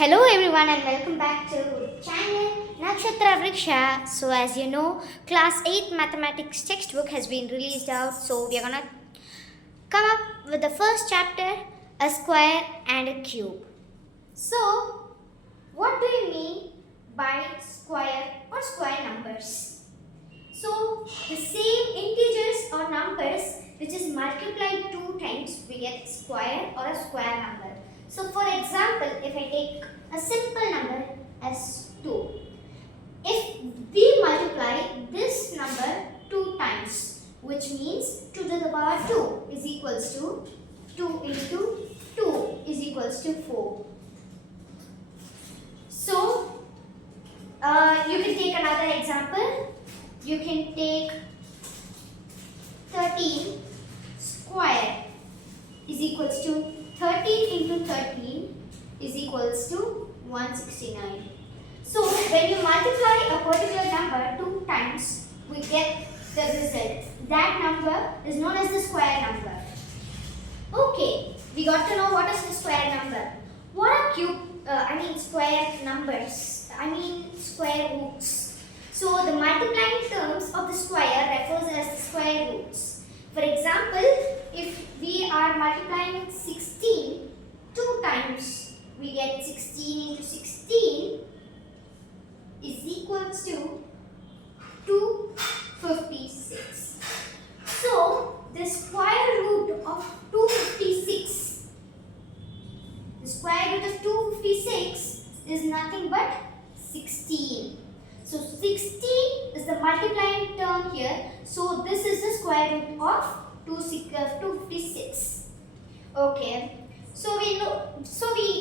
Hello everyone and welcome back to channel Nakshatra Vriksha. So as you know, class 8 mathematics textbook has been released out. So we are gonna come up with the first chapter, a square and a cube. So what do you mean by square or square numbers? So the same integers or numbers which is multiplied 2 times we get square or a square number. So for example, if I take a simple number as 2, if we multiply this number 2 times, which means 2 to the power 2 is equals to 2 into 2 is equals to 4. So you can take another example. You can take 13 square is equals to 13 into 13 is equals to 169. So when you multiply a particular number 2 times, we get the result. That number is known as the square number. Okay, we got to know what is the square number. What are square numbers? Square roots. So the multiplying terms of the square refers as the square roots. For example, if we are multiplying 16 2 times, we get 16 into 16 is equals to 256. So the square root of 256, the square root of 256 is nothing but 16. So 16 is the multiplying term here. So this is the square root of 256. Okay. So we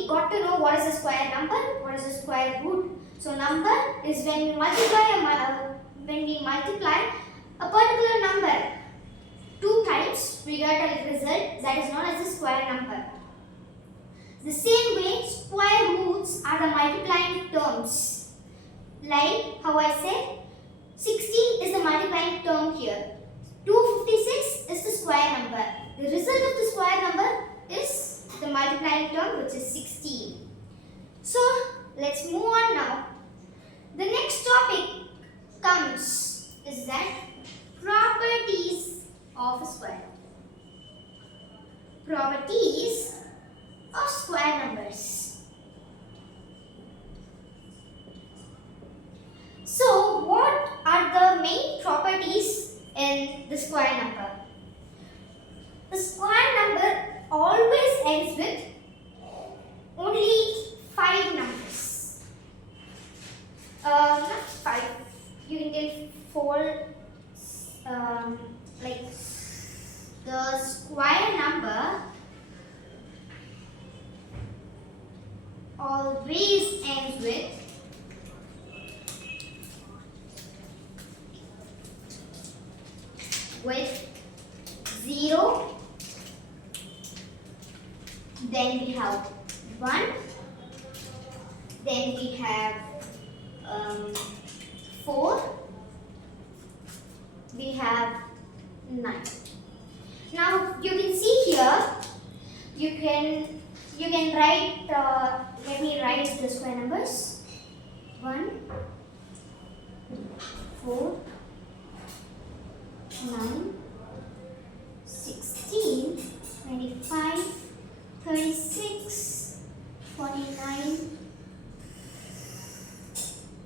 got to know what is the square number, what is the square root. So number is when we multiply a particular number 2 times, we get a result that is known as the square number. The same way, square roots are the multiplying terms. Like how I said, 16 is the multiplying term here. 256 is the square number. The result of the square number is the multiplying term, which is 16. So let's move on now. The next topic is that properties of a square. Properties of square numbers. So what are the main properties in the square number? The square number always ends with only 5 numbers. Not 5. You can get 4. Like the square number always ends with 0. Then we have 1. Then we have 4. We have 9. Now you can see here. You can write. Let me write the square numbers. 1, 4, 9, 16, 25, 36, 49,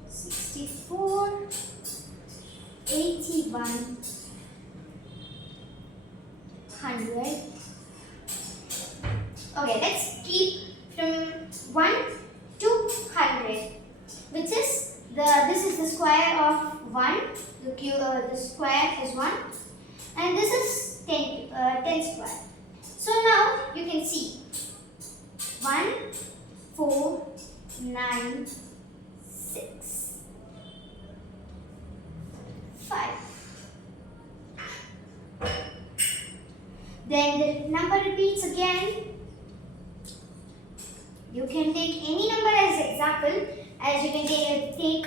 64, 81, 100. Okay, let's keep from 1 to 100, which is this is the square of 1. The square is 1, and this is 10 square. So now you can see 1, 4, 9, 6, 5. Then the number repeats again. You can take any number as example, as you can take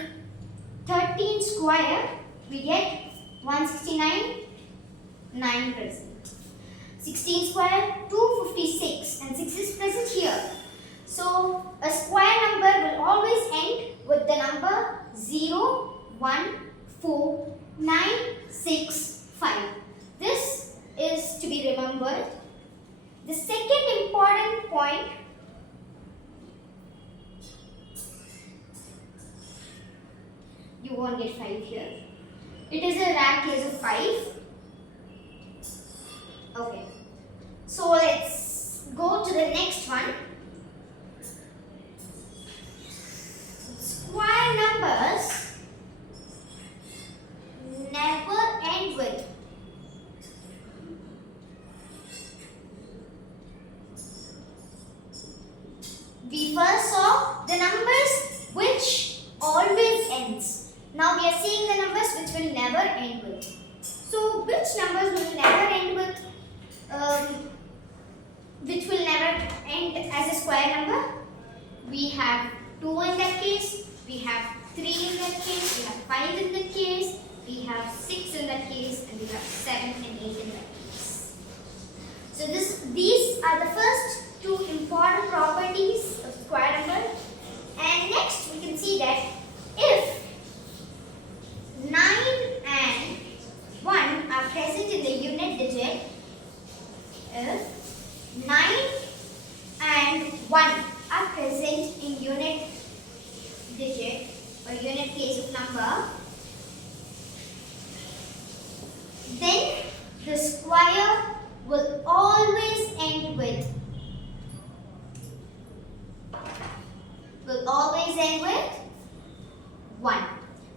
13 square, we get 169, 9 present. 16 square, 256, and 6 is present here. So a square number 0, 1, 4, 9, 6, 5. This is to be remembered. The second important point, you won't get 5 here. It is a rare case of 5. Okay. So let's go to the next one. Square numbers never end with. We first saw the numbers which always ends. Now we are seeing the numbers which will never end with. So which numbers will never end with? Which will never end as a square number? We have 2 in that case, we have 3 in that case, we have 5 in that case, we have 6 in that case, and we have 7 and 8 in that case. So these are the first 2 important properties of square number. And next we can see that if 9 and 1 are present in the unit digit, if 9 and 1 are present in unit digit or unit place of number, then the square will always end with 1.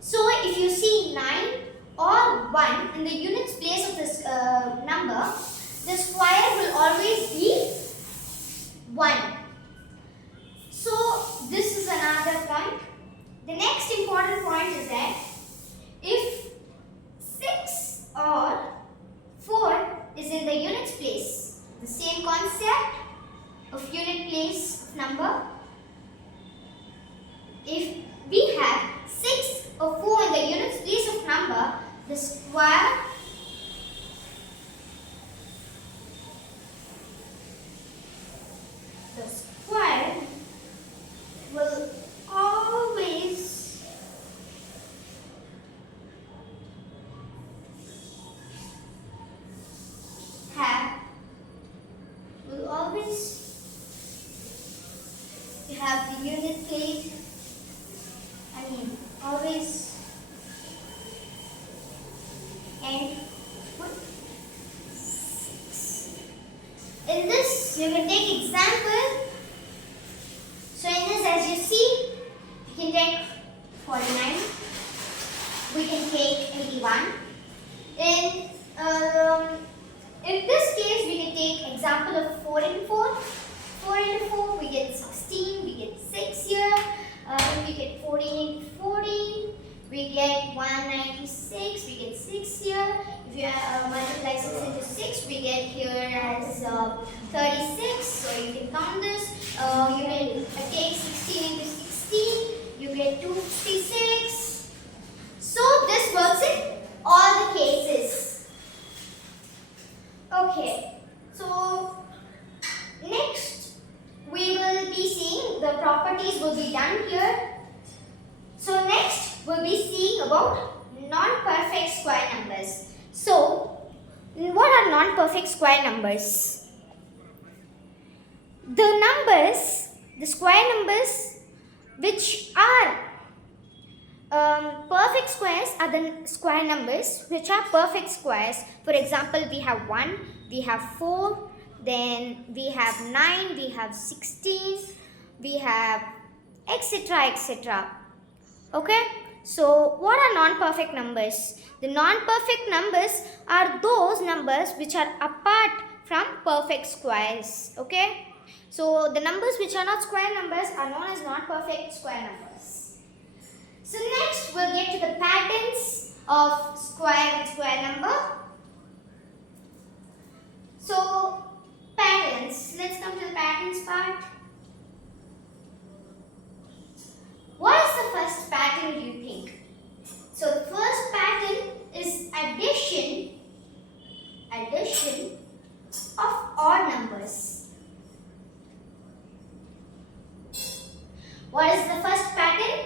So if you see 9 or 1 in the units place of this number, the square will always be 1. So this is another point. The next important point is that if 6 or 4 is in the units place, the same concept of unit place of number, if we have 6 or 4 in the units place of number, the square will always have the unit place, always end with 6. In this, you can take example. So in this, as you see, you can take 49. We can take 81. In this case, we can take example of 4 into 4. 4 into 4, we get 16. We get 6 here. We get 14 into 14. We get 196. We get 6 here. If you multiply 6 into 6, we get here as 36. So you can count this. You can take 16 into 16. You get 256. So this works in all the cases. Okay. So next we will be seeing the properties will be done here. So next we'll be seeing about non-perfect square numbers. So what are non-perfect square numbers? The square numbers which are perfect squares are the square numbers which are perfect squares. For example, we have 1, we have 4, then we have 9, we have 16, we have etc. etc. Okay? So what are non-perfect numbers? The non-perfect numbers are those numbers which are apart from perfect squares. Okay? So the numbers which are not square numbers are known as non-perfect square numbers. So next we'll get to the patterns of square and square number. So patterns. Let's come to the patterns part. What is the first pattern do you think? So the first pattern is addition of odd numbers. What is the first pattern?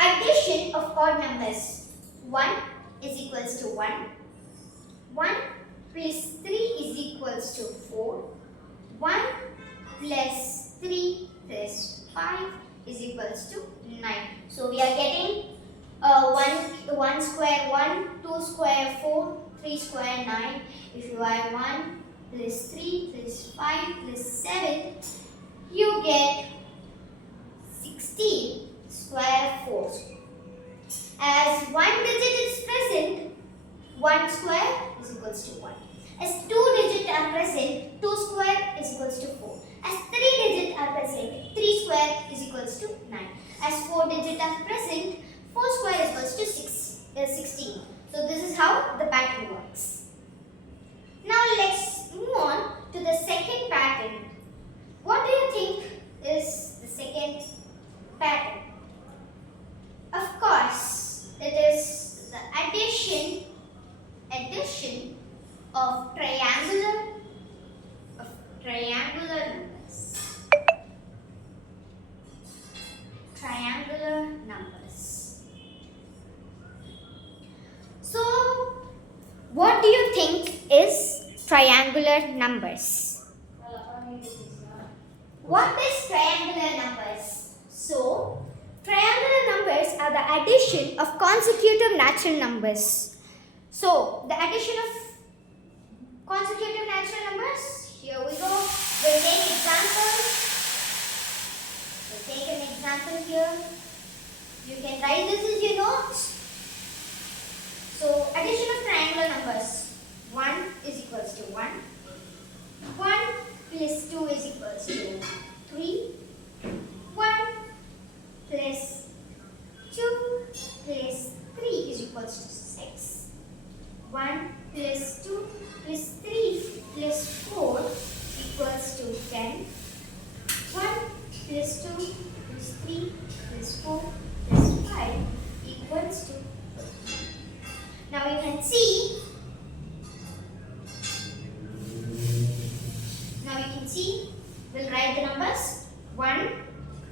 Addition of odd numbers. 1 is equals to 1. 1 plus 3 is equals to 4. 1 plus 3 plus 5 is equals to 9. So we are getting 1 square 1, 2 square 4, 3 square 9. If you add 1 plus 3 plus 5 plus 7, you get 16 square 4. As one digit is present, 1 square is equals to 1. As 2 digits are present, 2 square is equals to 4. As 3 digits are present, 3 square is equals to 9. As 4 digits are present, 4 square is equals to 16. So this is how the pattern works. Now let's move on to the second pattern. What do you think is the second pattern? Of course, it is the addition of triangular numbers. Triangular numbers. So, what do you think is triangular numbers? What is triangular numbers? So, triangular numbers are the addition of consecutive natural numbers. So, the addition of consecutive natural numbers, here we go. We'll take examples. We'll take an example here. You can write this as your notes. So, addition of triangular numbers. 1 is equals to 1. 1 plus 2 is equals to 3. 1 plus 2 plus 3 is equals to 6. 1 plus 2 plus 3 plus 4 equals to 10. 1 plus 2 plus 3 plus 4 plus 5 equals to 15. Now you can see. We'll write the numbers 1,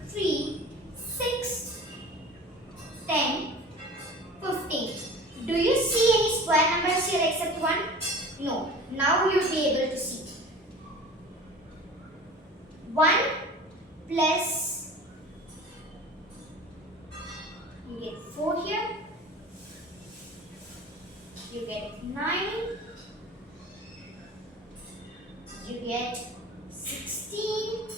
3, 6, 10, 15. Do you see any square numbers here except 1? No. Now you'll be able to see. 1 plus, you get 4 here. You get 9. You get 16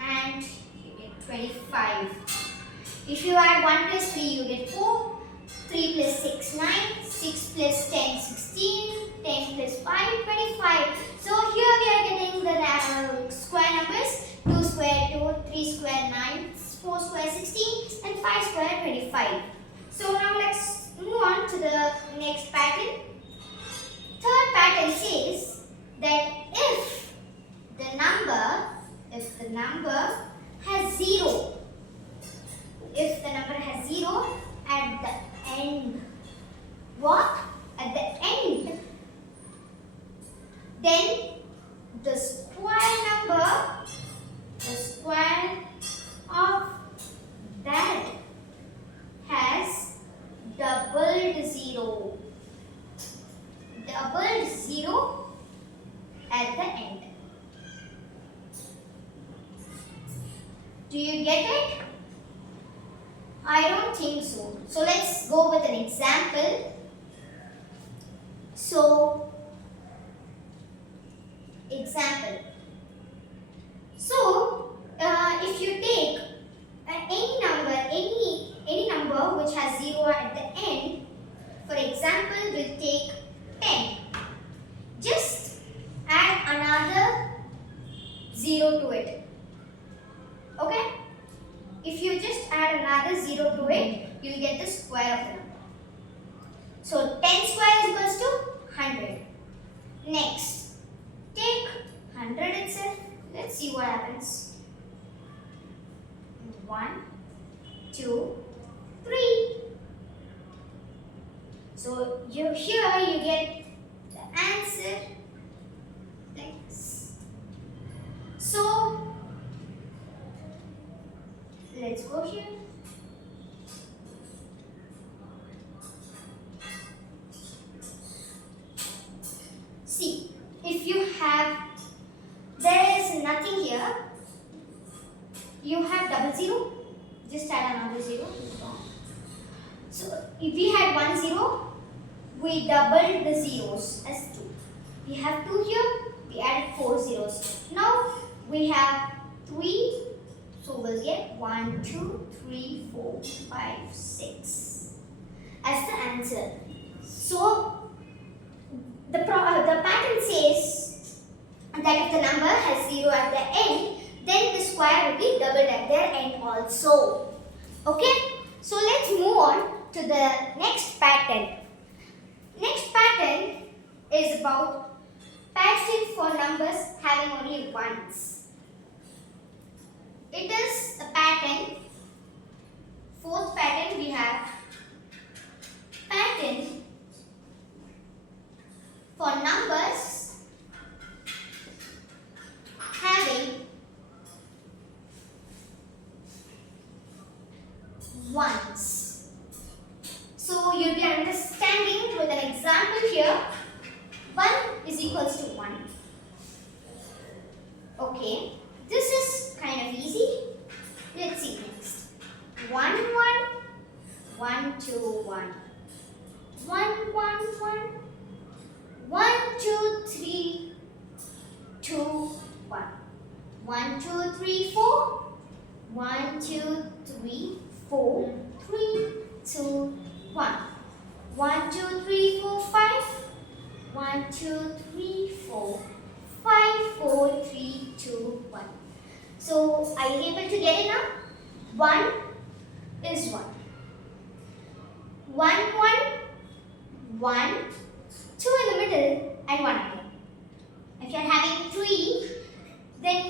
and you get 25. If you add 1 plus 3, you get 4. 3 plus 6, 9. 6 plus 10, 16. 10 plus 5, 25. So here we are getting the square numbers. 2 square 2, 3 square 9, 4 square 16 and 5 square 25. So now let's move on to the next pattern. Third pattern says that if the number has 0, at the end, at the end, then the square of that has doubled 0 at the end. Do you get it? I don't think so. So let's go with an example. If you take any number which has 0 at the end, for example, we'll take 10. Just add another 0 to it. Okay? If you just add another 0 to it, you will get the square of the number. So 10 square is equals to 100. Next, take 100 itself. Let's see what happens. 1, 2, 3. So here you get the answer like this. So let's go here. you have double zero, just add another zero. So if we had 1 0, we doubled the zeros as 2. We have 2 here, we added 4 zeros. Now we have 3, so we'll get 1, 2, 3, 4, 5, 6 as the answer. So the pattern says that if the number has 0 at the end, then the square will be doubled at their end also. Okay, so let's move on to the next pattern. Next pattern is about pattern for numbers having only ones. It is a pattern. Fourth pattern we have pattern for numbers having ones. So you'll be understanding with an example here. 1 is equals to 1. Okay, this is kind of easy. Let's see next. 1 1 1 2 1 1 1 1 1 2 3 2 1 1 2 3 4 1 2 3 4 3 2 1 1 2 3 4 5 1 2 3 4 5 4 3 2 1. So are you able to get it now? 1 is 1. 1 1 1 2 in the middle and 1 again. If you are having 3, then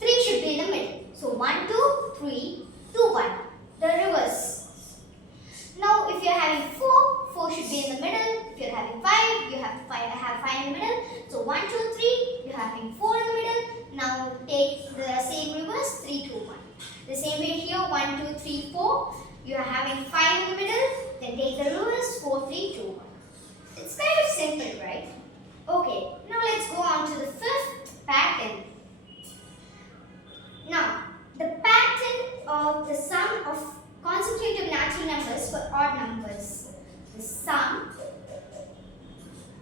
3 should be in the middle. So 1 2 3 2 1. The reverse. Now if you are having 4, 4 should be in the middle. If you are having 5, you have 5 in the middle. So 1 2 3, you are having 4 in the middle. Now take the same reverse, 3 2 1. The same way here, 1 2 3 4, you are having 5 in the middle. Then take the reverse, 4 3 2 1. It's kind of simple, right? Okay, now let's go on to the fifth pattern. Now, the pattern of the sum of consecutive natural numbers for odd numbers. The sum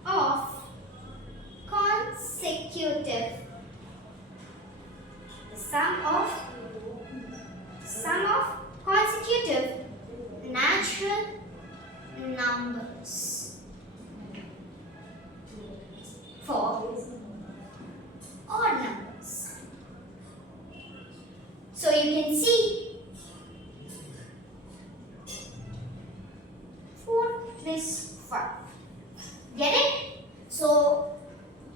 of consecutive. The sum of consecutive natural numbers for odd numbers. So you can see 4 plus 5. Get it? So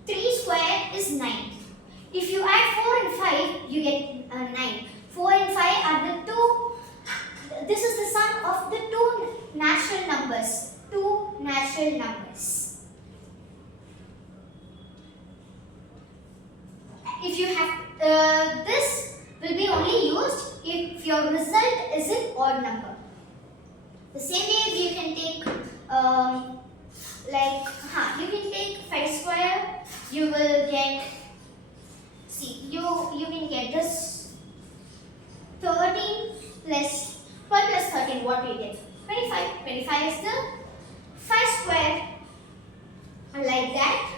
3 square is 9. If you add 4 and 5, you get 9. 4 and 5 are the two. This is the sum of the two natural numbers. Two natural numbers. If you have this will be only used if your result is an odd number. The same way you can take you can take 5 square. You will get, see, you can get this 13 plus 12 plus 13. What do you get? 25. 25 is the 5 square. Like that,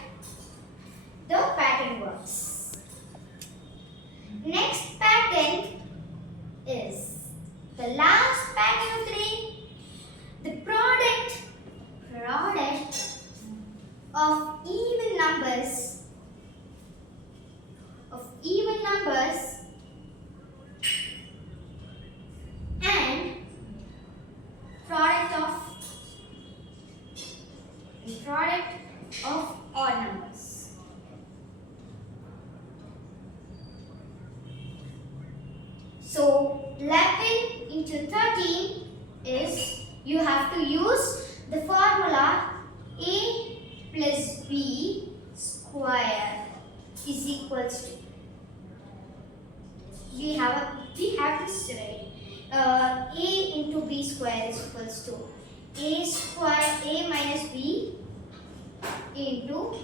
the pattern works. Next pattern is the last pattern of the day. The product of even numbers and product of odd numbers. So 11 into 13 is, you have to use the formula a plus b square is equals to, we have this already. A into b square is equals to a minus b into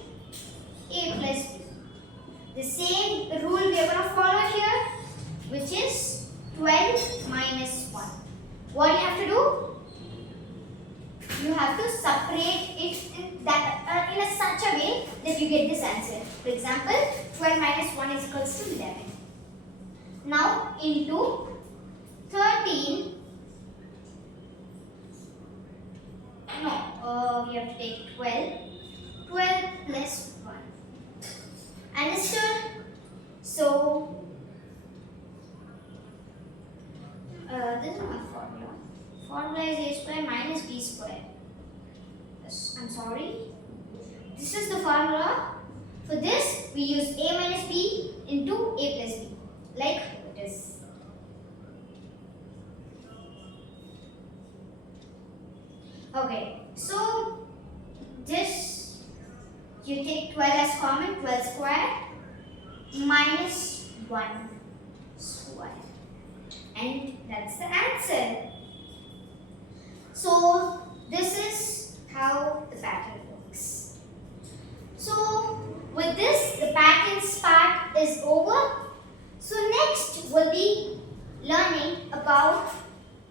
a plus b. The same rule we are going to follow here. which is 12 minus 1. What do you have to do? You have to separate it in such a way that you get this answer. For example, 12 minus 1 is equals to 11. Now into 13. No, we have to take 12. 12 plus 1. Understood? So, this is my formula. Formula is a square minus b square. Yes, I'm sorry. This is the formula. For this, we use a minus b into a plus b. Like this. Okay, so this you take 12 as common, 12 square minus 1 square, and that's the answer. So this is how the pattern works. So with this, the patterns part is over. So next we'll be learning about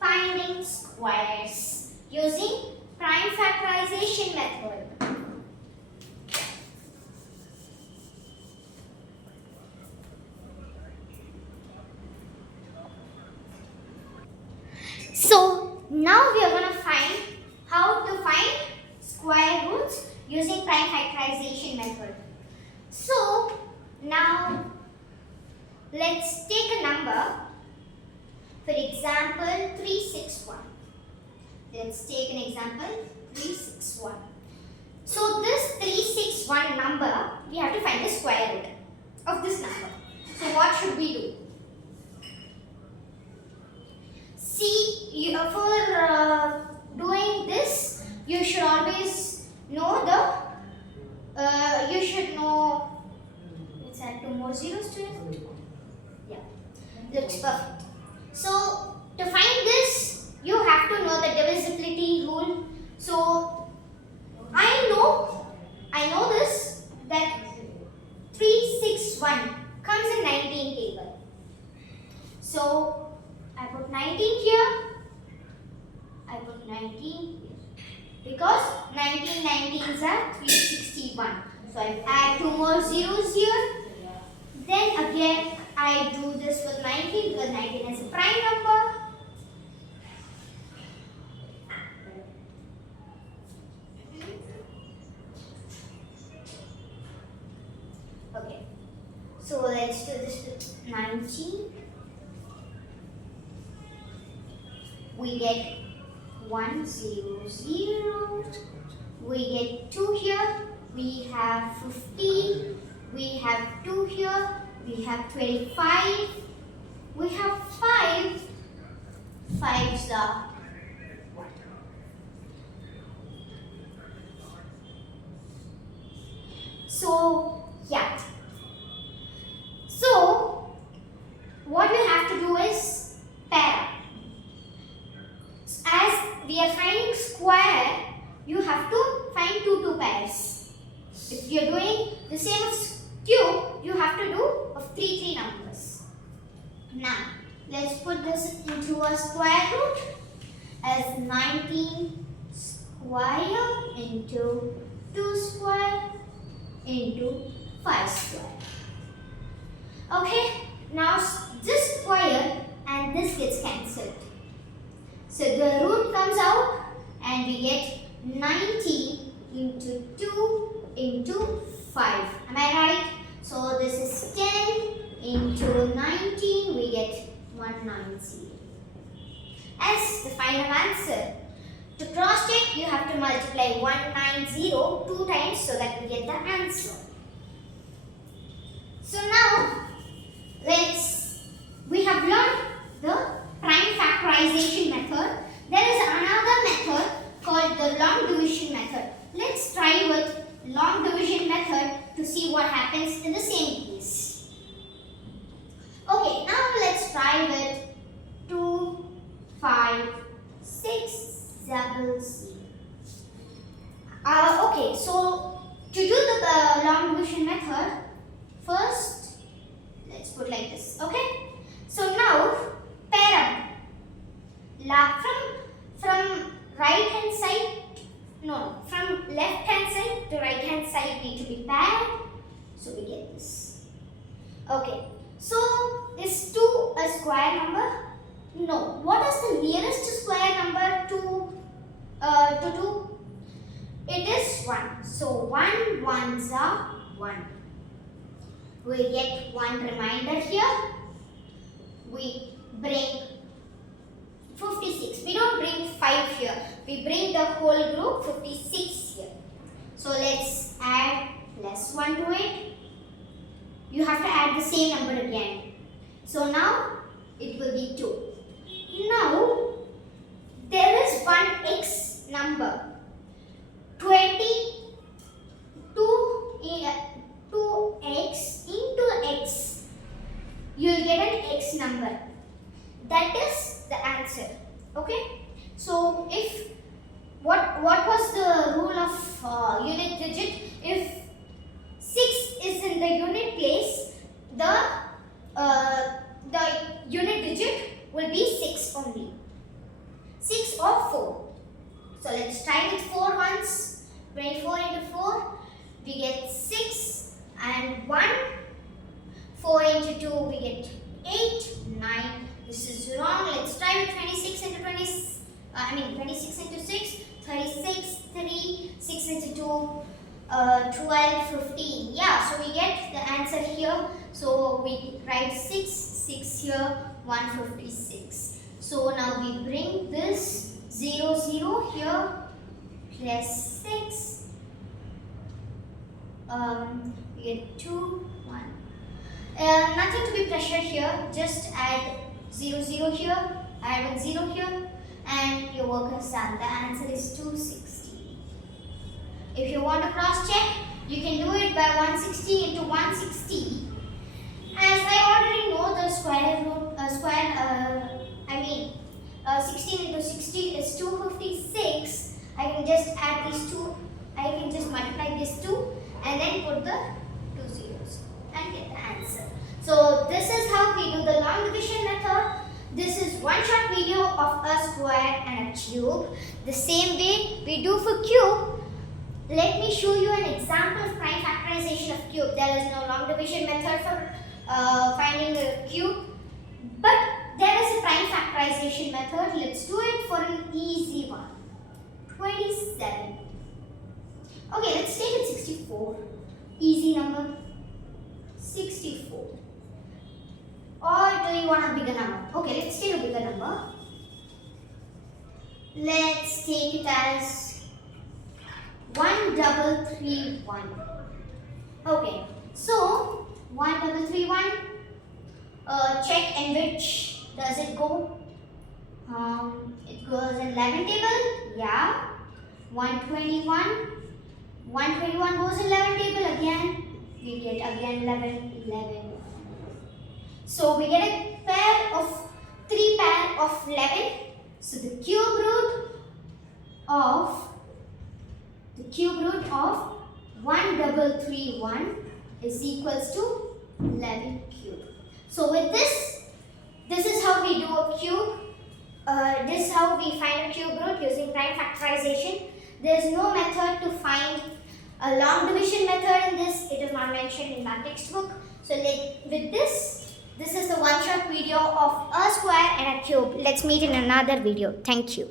finding squares using prime factorization method. So now we are going to find how to find square roots using prime factorization method. So now let's take a number. For example, 361. Let's take an example, 361. So this 361 number, we have to find the square root of this number. So what should we do? See, for doing this, you should always know you should know, let's add 2 more zeros to it. Yeah, looks perfect. So to find this, you have to know the divisibility rule. So I know this, that 361 comes in 19 table. So I put 19 here. I put 19 here. Because 19 19s are 361. So I add 2 more zeros here. Then again I do this with 19 because 19 is a prime number. Okay. So let's do this with 19. We get 1 0 0. We get 2 here. We have 15. We have 2 here. We have 25. We have 5. 5s are 1. So, yeah. So, what we have to do is pair. As we are finding square, you have to find 2 pairs. If you are doing the same as cube, you have to do of 3 numbers. Now, let's put this into a square root as 19 square into 2 square into 5 square. Okay, now this square and this gets cancelled. So the root comes out and we get 90 into 2 into 5. Am I right? So this is 10 into 19, we get 190. As the final answer. To cross check, you have to multiply 190 2 times so that we get the answer. So now, we have learned the prime factorization method. There is another method called the long division method. Let's try with long division method to see what happens in the same case. Okay, now let's try with 2, 5, 6, 7, 0. Okay, so to do the long division method, first No. What is the nearest square number to 2? It is 1. So 1 ones are 1. We get one reminder here. We bring 56. We don't bring 5 here. We bring the whole group 56 here. So let's add plus 1 to it. You have to add the same number again. So now it will be 2. Now there is one x number. 2x into x. You will get an x number. That is the answer. Okay. So if what was the rule of unit digit? If 6 is in the unit place, the unit digit will be 6 only. 6 or 4. So let's try with 4 once. 24 into 4, we get 6 and 1. 4 into 2, we get 8, 9. This is wrong. Let's try with 26 into 26 into 6, 36, 3, 6 into 2, 12, 15. Yeah, so we get the answer here. So we write 6 here, 156. So now we bring this 0, 0 here, plus 6. We get 2, 1. Nothing to be pressured here. Just add 0, 0 here, add 1 0 here, and your work is done. The answer is 260. If you want to cross check, you can do it by 160 into 160. As I already know the square root, 16 into 60 is 256. I can just add these two. I can just multiply these two and then put the 2 zeros and get the answer. So this is how we do the long division method. This is one short video of a square and a cube. The same way we do for cube. Let me show you an example of prime factorization of cube. There is no long division method for finding a cube, but there is a prime factorization method. Let's do it for an easy one. 27. Okay, let's take it 64. Easy number. 64. Or do you want a bigger number? Okay, let's take a bigger number. Let's take it as 1331. Okay, so 1331. Check in which does it go? It goes in 11 table. Yeah. 121. 121 goes in 11 table again. We get again 11, 11. So we get a pair of 3 pair of 11. So the cube root of 1331 is equals to 11 cube. So with this is how we do a cube. This is how we find a cube root using prime factorization. There is no method to find a long division method in this. It is not mentioned in that textbook. So with this is the one shot video of a square and a cube. Let's meet in another video. Thank you.